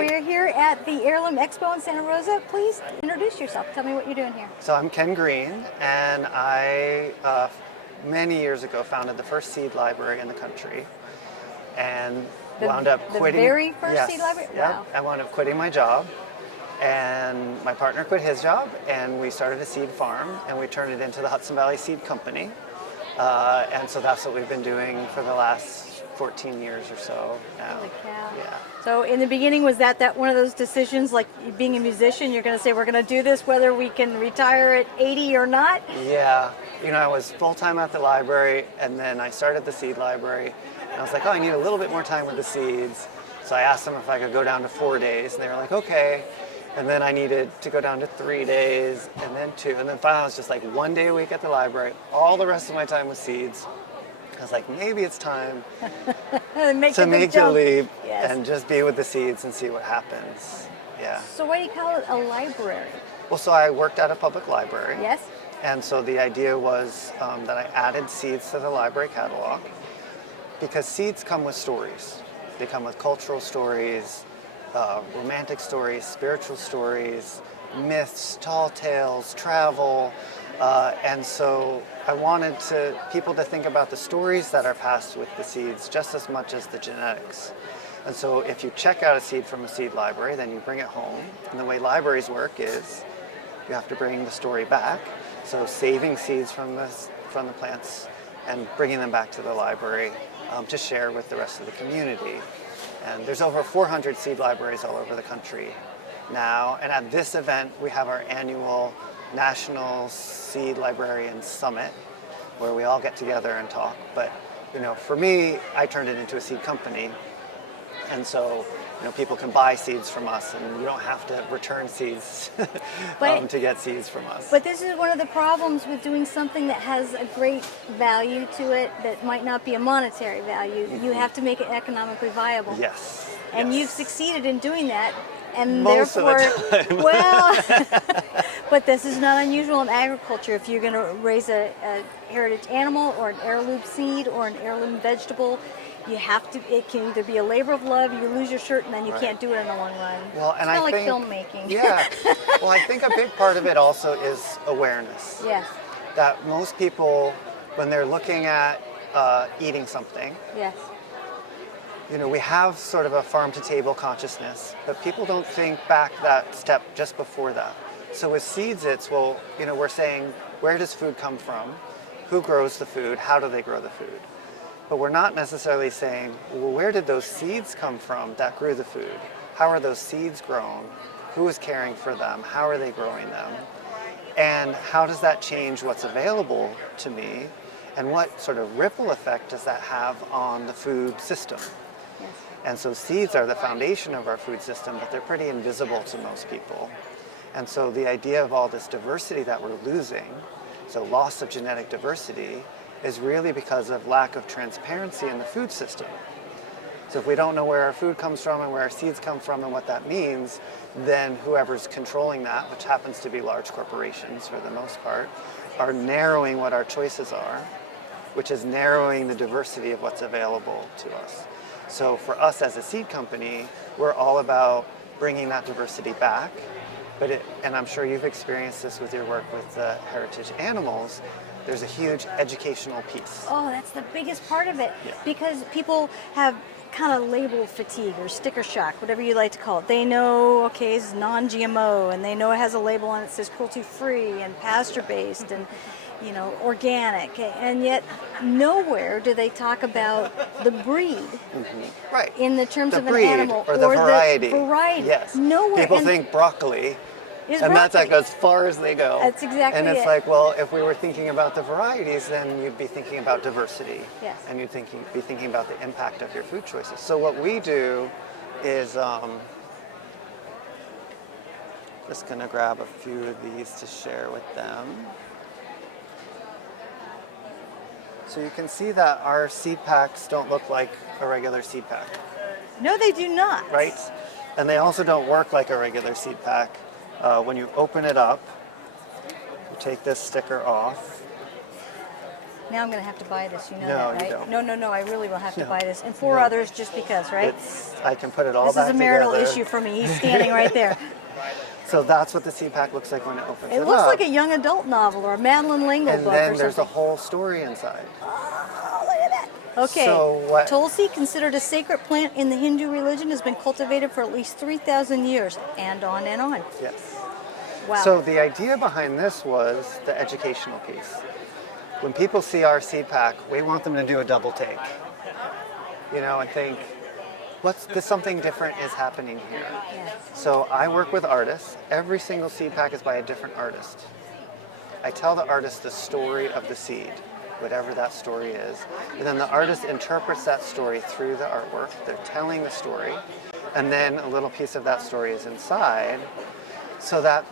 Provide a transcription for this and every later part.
We're here at the Heirloom Expo in Santa Rosa. Please introduce yourself. Tell me what you're doing here. So I'm Ken Greene, and I, many years ago, founded the first seed library in the country, and wound up quitting. The very first seed library? Yeah, wow. I wound up quitting my job, and my partner quit his job, and we started a seed farm, and we turned it into the Hudson Valley Seed Company. And so that's what we've been doing for the last 14 years or so now. Holy cow. Yeah. So in the beginning, was that one of those decisions, like being a musician, you're going to say, we're going to do this whether we can retire at 80 or not? Yeah. You know, I was full-time at the library, and then I started the seed library, and I was like, oh, I need a little bit more time with the seeds. So I asked them if I could go down to 4 days, and they were like, okay. And then I needed to go down to 3 days, and then 2. And then finally I was just like 1 day a week at the library. All the rest of my time was seeds. I was like, maybe it's time to make the leap and just be with the seeds and see what happens. Yeah. So why do you call it a library? Well, so I worked at a public library. Yes. And so the idea was that I added seeds to the library catalog because seeds come with stories. They come with cultural stories, romantic stories, spiritual stories, myths, tall tales, travel, and so I wanted people to think about the stories that are passed with the seeds just as much as the genetics. And so if you check out a seed from a seed library, then you bring it home. And the way libraries work is you have to bring the story back. So saving seeds from the plants and bringing them back to the library to share with the rest of the community. And there's over 400 seed libraries all over the country now. And at this event, we have our annual National Seed Librarian Summit, where we all get together and talk. But you know, for me, I turned it into a seed company, and so you know, people can buy seeds from us, and you don't have to return seeds to get seeds from us. But this is one of the problems with doing something that has a great value to it that might not be a monetary value. Mm-hmm. You have to make it economically viable. Yes. And you've succeeded in doing that. And most therefore, of the time. Well, but this is not unusual in agriculture. If you're going to raise a heritage animal or an heirloom seed or an heirloom vegetable, you have to. It can either be a labor of love, you lose your shirt, and then you can't do it in the long run. Well, and it's I think filmmaking. Yeah. Well, I think a big part of it also is awareness. Yes. That most people, when they're looking at eating something. Yes. You know, we have sort of a farm-to-table consciousness, but people don't think back that step just before that. So with seeds, it's, well, you know, we're saying, where does food come from? Who grows the food? How do they grow the food? But we're not necessarily saying, well, where did those seeds come from that grew the food? How are those seeds grown? Who is caring for them? How are they growing them? And how does that change what's available to me? And what sort of ripple effect does that have on the food system? Yes. And so seeds are the foundation of our food system, but they're pretty invisible to most people. And so the idea of all this diversity that we're losing, so loss of genetic diversity, is really because of lack of transparency in the food system. So if we don't know where our food comes from and where our seeds come from and what that means, then whoever's controlling that, which happens to be large corporations for the most part, are narrowing what our choices are, which is narrowing the diversity of what's available to us. So for us as a seed company, we're all about bringing that diversity back. And I'm sure you've experienced this with your work with heritage animals, there's a huge educational piece. Oh, that's the biggest part of it. Yeah. Because people have kind of label fatigue or sticker shock, whatever you like to call it. They know, okay, it's non-GMO, and they know it has a label on it that says cruelty-free and pasture-based and, you know, organic, and yet nowhere do they talk about the breed. Mm-hmm. Right. In the terms the of breed, an animal or the variety. The variety. Yes. Nowhere. People think broccoli, and that's like as far as they go. That's exactly And it's it. like, well, if we were thinking about the varieties, then you'd be thinking about diversity. Yes. And you'd be thinking about the impact of your food choices. So what we do is Just gonna grab a few of these to share with them. So you can see that our seed packs don't look like a regular seed pack, No, they do not. right? And they also don't work like a regular seed pack. When you open it up, you take this sticker off. Now I'm going to have to buy this, you know No, that, you right? don't. No, I really will have to No. buy this. And four No. others just because, right? I can put it all This back is a marital together. issue for me. He's standing right there. So that's what the seed pack looks like when it opens It it looks up. like a young adult novel or a Madeline L'Engle And book then or there's a something. whole story inside. Oh, look at that. Okay. So what- Tulsi, considered a sacred plant in the Hindu religion, has been cultivated for at least 3,000 years, and on and on. Yes. Wow. So the idea behind this was the educational piece. When people see our seed pack, we want them to do a double take, and think, something different is happening here. Yes. So I work with artists. Every single seed pack is by a different artist. I tell the artist the story of the seed, whatever that story is, and then the artist interprets that story through the artwork. They're telling the story, and then a little piece of that story is inside, so that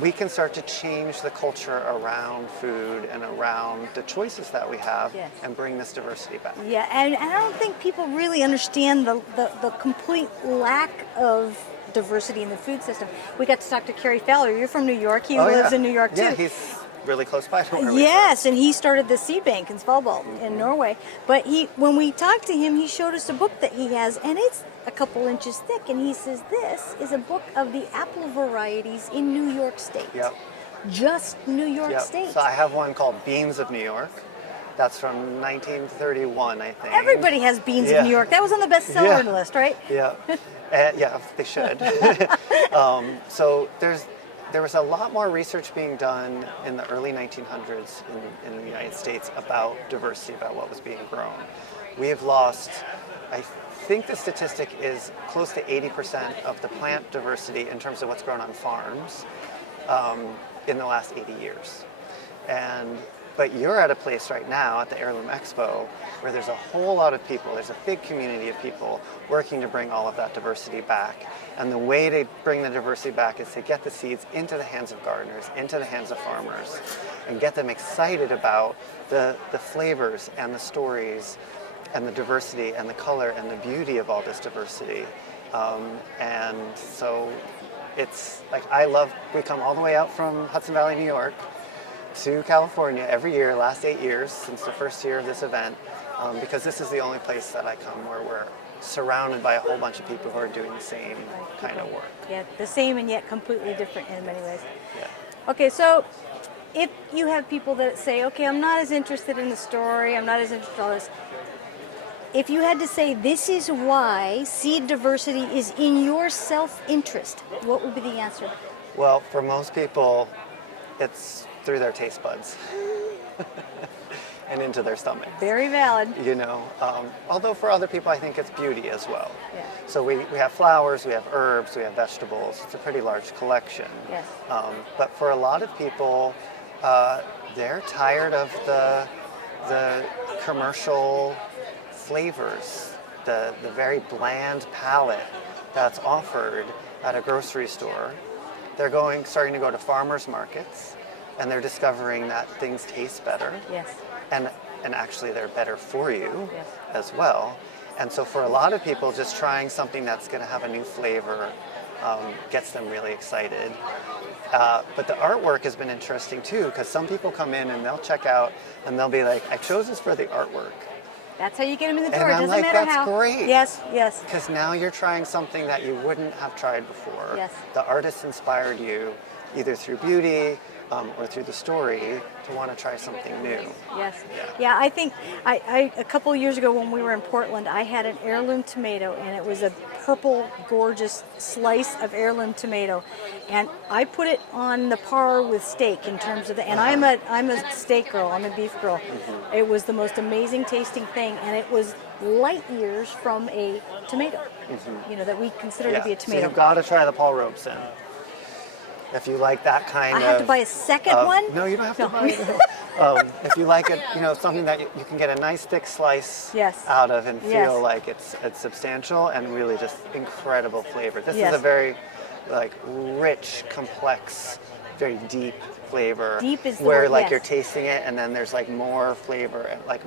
we can start to change the culture around food and around the choices that we have. Yes. And bring this diversity back. Yeah, and I don't think people really understand the complete lack of diversity in the food system. We got to talk to Kerry Fowler. You're from New York. He lives in New York too. Yeah, he's really close by to where we are. Yes, and he started the seed bank in Svalbard in Norway. But when we talked to him, he showed us a book that he has, and it's a couple inches thick. And he says this is a book of the apple varieties in New York State. Yep. Just New York Yep. State. So I have one called Beans of New York. That's from 1931, I think. Everybody has Beans Yeah. of New York. That was on the bestseller Yeah. list, right? Yeah, yeah, they should. So there was a lot more research being done in the early 1900s in the United States about diversity, about what was being grown. We have lost, I think the statistic is close to 80% of the plant diversity in terms of what's grown on farms in the last 80 years. But you're at a place right now at the Heirloom Expo where there's a whole lot of people, there's a big community of people working to bring all of that diversity back. And the way to bring the diversity back is to get the seeds into the hands of gardeners, into the hands of farmers, and get them excited about the flavors and the stories and the diversity and the color and the beauty of all this diversity. And so it's like, we come all the way out from Hudson Valley, New York, to California every year, last 8 years since the first year of this event, because this is the only place that I come where we're surrounded by a whole bunch of people who are doing the same kind of work. Yeah, the same and yet completely different in many ways. Yeah. Okay, so if you have people that say, okay, I'm not as interested in the story, I'm not as interested in all this, if you had to say this is why seed diversity is in your self-interest, what would be the answer? Well, for most people, it's through their taste buds and into their stomach. Very valid. Although for other people, I think it's beauty as well. Yeah. So we have flowers, we have herbs, we have vegetables. It's a pretty large collection. Yes. But for a lot of people, they're tired of the commercial flavors, the very bland palate that's offered at a grocery store. They're starting to go to farmers markets, and they're discovering that things taste better. Yes. And actually they're better for you. Yes. As well. And so for a lot of people, just trying something that's going to have a new flavor gets them really excited. But the artwork has been interesting too, because some people come in and they'll check out and they'll be like, I chose this for the artwork. That's how you get them in the door. And It I'm doesn't like, matter that's how. great. Yes, yes. Because now you're trying something that you wouldn't have tried before. Yes. The artist inspired you either through beauty or through the story to want to try something new. Yes. Yeah, I think I a couple of years ago when we were in Portland, I had an heirloom tomato, and it was a purple, gorgeous slice of heirloom tomato, and I put it on the par with steak in terms of and I'm a steak girl, I'm a beef girl. Mm-hmm. It was the most amazing tasting thing, and it was light years from a tomato. Mm-hmm. That we consider to be a tomato. So you've got to try the Paul Robeson. If you like that kind of... I have to buy a second one? No, you don't have to buy it. If you like it, something that you can get a nice thick slice out of and feel like it's substantial and really just incredible flavor. This is a very like rich, complex, very deep flavor. Deep is the where word, like yes. you're tasting it and then there's like more flavor and like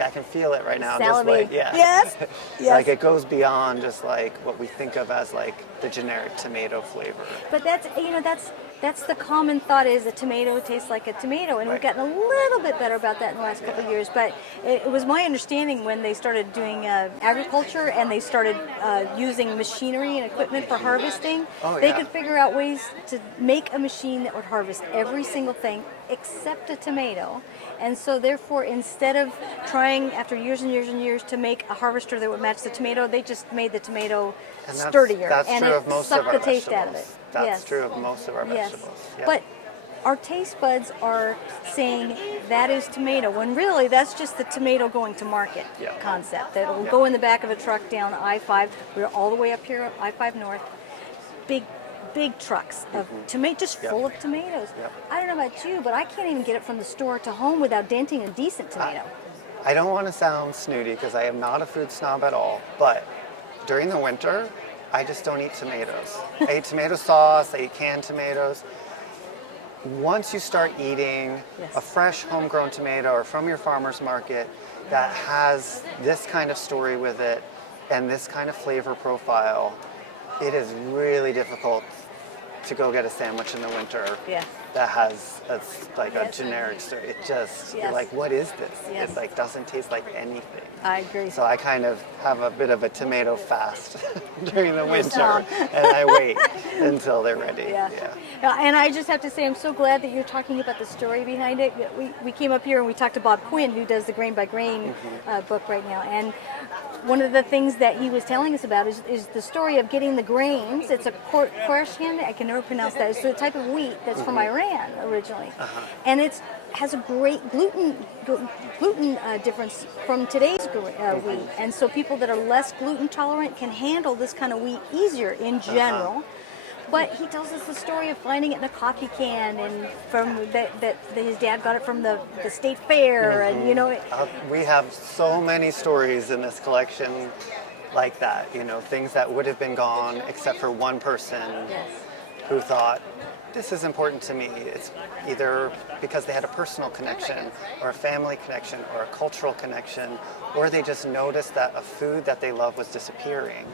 I can feel it right now. Salivate. Just like Yes. Yes. like it goes beyond just like what we think of as like the generic tomato flavor. But that's the common thought is a tomato tastes like a tomato, and we've gotten a little bit better about that in the last couple of years. But it was my understanding when they started doing agriculture and they started using machinery and equipment for harvesting, they could figure out ways to make a machine that would harvest every single thing except a tomato. And so therefore, instead of trying after years and years and years to make a harvester that would match the tomato, they just made the tomato sturdier, That's and true it of most sucked of our the taste vegetables. out of it. That's Yes. true of most of our Yes. vegetables. Yeah. But our taste buds are saying that is tomato, when really that's just the tomato going to market concept. That will go in the back of a truck down I-5. We're all the way up here, I-5 North. Big trucks of tomato, just full of tomatoes. I don't know about you, but I can't even get it from the store to home without denting a decent tomato. I don't want to sound snooty because I am not a food snob at all, but during the winter, I just don't eat tomatoes. I eat tomato sauce, I eat canned tomatoes. Once you start eating a fresh homegrown tomato or from your farmer's market that has this kind of story with it and this kind of flavor profile, it is really difficult to go get a sandwich in the winter that has a generic story. It just, you're like, what is this? It like doesn't taste like anything. I agree. So I kind of have a bit of a tomato fast during the winter, and I wait until they're ready. And I just have to say, I'm so glad that you're talking about the story behind it. We came up here and we talked to Bob Quinn, who does the Grain by Grain book right now. And one of the things that he was telling us about is the story of getting the grains. It's a Koreshian, I can never pronounce that. It's the type of wheat that's from Iran originally. And it has a great gluten difference from today's wheat. And so people that are less gluten tolerant can handle this kind of wheat easier in general. But he tells us the story of finding it in a coffee can, and from that his dad got it from the state fair, and you know. We have so many stories in this collection like that. You know, things that would have been gone except for one person who thought, this is important to me. It's either because they had a personal connection or a family connection or a cultural connection, or they just noticed that a food that they love was disappearing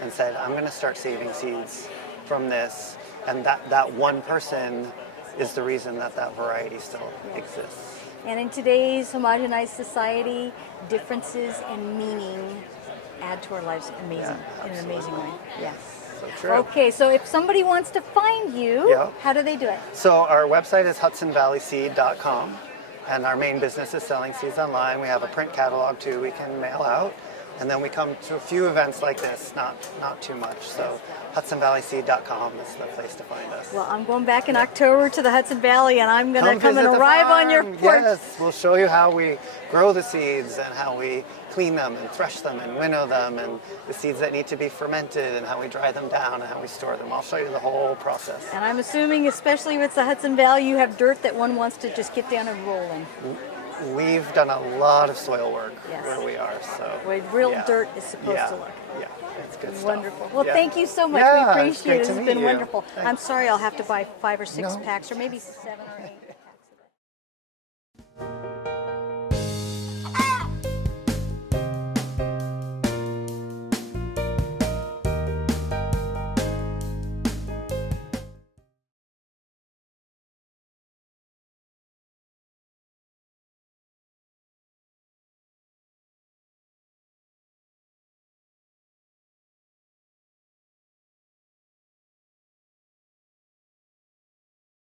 and said, I'm going to start saving seeds from this. And that one person is the reason that variety still exists. And in today's homogenized society, differences and meaning add to our lives in an amazing way. Yes. So true. Okay, so if somebody wants to find you, how do they do it? So our website is hudsonvalleyseed.com, and our main business is selling seeds online. We have a print catalog too we can mail out, and then we come to a few events like this, not too much. So hudsonvalleyseed.com is the place to find us. Well, I'm going back in October to the Hudson Valley, and I'm going to come and arrive on your porch. Yes, we'll show you how we grow the seeds and how we clean them and thresh them and winnow them, and the seeds that need to be fermented and how we dry them down and how we store them. I'll show you the whole process. And I'm assuming, especially if it's the Hudson Valley, you have dirt that one wants to just get down and roll in. We've done a lot of soil work where we are, so. The way real dirt is supposed to look. Yeah, it's good stuff. Wonderful. Well, thank you so much. We appreciate it. It's been wonderful. Thanks. I'm sorry I'll have to buy 5 or 6 packs, or maybe 7 or 8.